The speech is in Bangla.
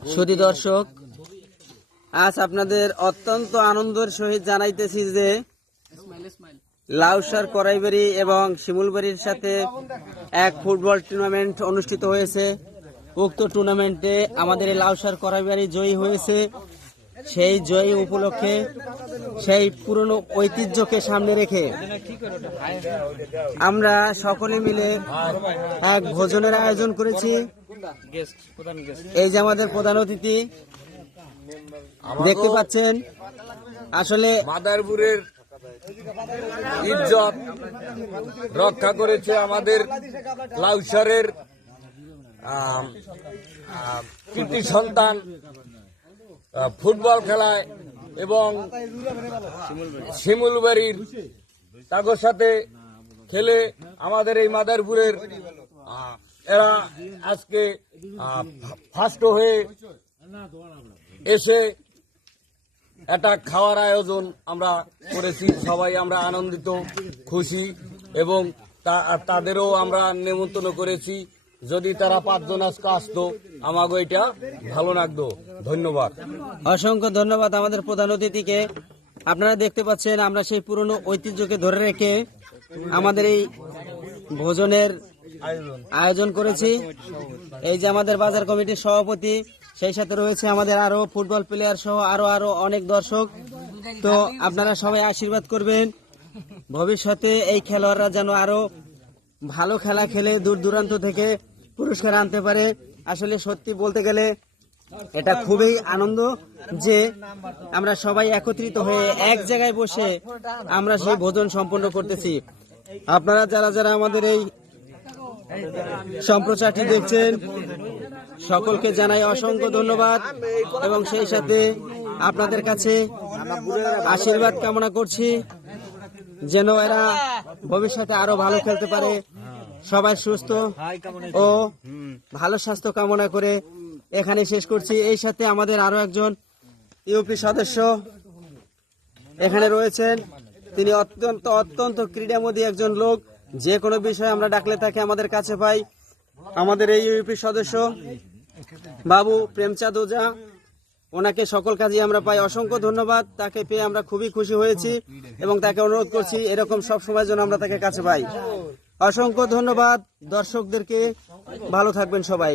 সুদী দর্শক, আজ আপনাদের অত্যন্ত আনন্দের সহিত জানাইতেছি যে লাউসার করাইবাড়ি এবং শিমুলবাড়ির সাথে এক ফুটবল টুর্নামেন্ট অনুষ্ঠিত হয়েছে। উক্ত টুর্নামেন্টে আমাদের লাউসার করাইবাড়ি জয়ী হয়েছে। সেই জয়ী উপলক্ষে সেই পুরনো ঐতিহ্যকে সামনে রেখে আমরা সকলে মিলে এক ভোজনের আয়োজন করেছি। এই যে আমাদের প্রধান অতিথি দেখতে পাচ্ছেন আসলে মাদারপুরের ইজ্জত রক্ষা করেছে আমাদের লাউসারের কৃতি সন্তান ফুটবল খেলায় এবং শিমুলবাড়ির তাগর সাথে খেলে আমাদের এই মাদারপুরের এরা আজকে ফার্স্ট হয়ে এসে একটা খাওয়ার আয়োজন আমরা করেছি। সবাই আমরা আনন্দিত, খুশি এবং তাদেরও আমরা নেমন্তন্ন করেছি। যদি তারা পাঁচজন আজকে আসতো আমাকে এটা ভালো লাগতো। ধন্যবাদ। অসংখ্য ধন্যবাদ আমাদের প্রধান অতিথিকে। আপনারা দেখতে পাচ্ছেন, আমরা সেই পুরনো ঐতিহ্যকে ধরে রেখে আমাদের এই ভোজনের আয়োজন। করেছি। এই যে আমাদের বাজার কমিটির সভাপতি, সেই সাথে রয়েছে আমাদের আরও ফুটবল প্লেয়ার সহ আরও আরও অনেক দর্শক। তো আপনারা সবাই আশীর্বাদ করবেন। ভবিষ্যতে এই খেলোয়াড়রা যেন আরও ভালো খেলা খেলে দূর দূরান্ত থেকে পুরস্কার আনতে পারে। আসলে সত্যি বলতে গেলে এটা খুবই আনন্দ যে আমরা সবাই একত্রিত হয়ে এক জায়গায় বসে আমরা সেই ভোজন সম্পন্ন করতেছি। আপনারা যারা যারা আমাদের এই সম্প্রচারটি দেখছেন। সকলকে জানাই অসংখ্য ধন্যবাদ। এবং সেই সাথে আপনাদের কাছে আশীর্বাদ কামনা করছি, যেন এরা ভবিষ্যতে আরও ভালো খেলতে পারে, সবাই সুস্থ ও ভালো স্বাস্থ্য কামনা করে এখানে শেষ করছি। এই সাথে আমাদের আরও একজন ইউপি সদস্য এখানে রয়েছেন। তিনি অত্যন্ত অত্যন্ত ক্রীড়ামোদী একজন লোক। যে কোনো বিষয়ে আমরা ডাকলে তাকে আমাদের কাছে পাই। আমাদের এই ইউপি সদস্য, বাবু প্রেমচাঁদ ওঝা, ওনাকে সকল কাজে আমরা পাই। অসংখ্য ধন্যবাদ, তাকে পেয়ে আমরা খুবই খুশি হয়েছি এবং তাকে অনুরোধ করছি এরকম সব সময় যেন আমরা তাকে কাছে পাই। অসংখ্য ধন্যবাদ, দর্শকদেরকে ভালো থাকবেন সবাই।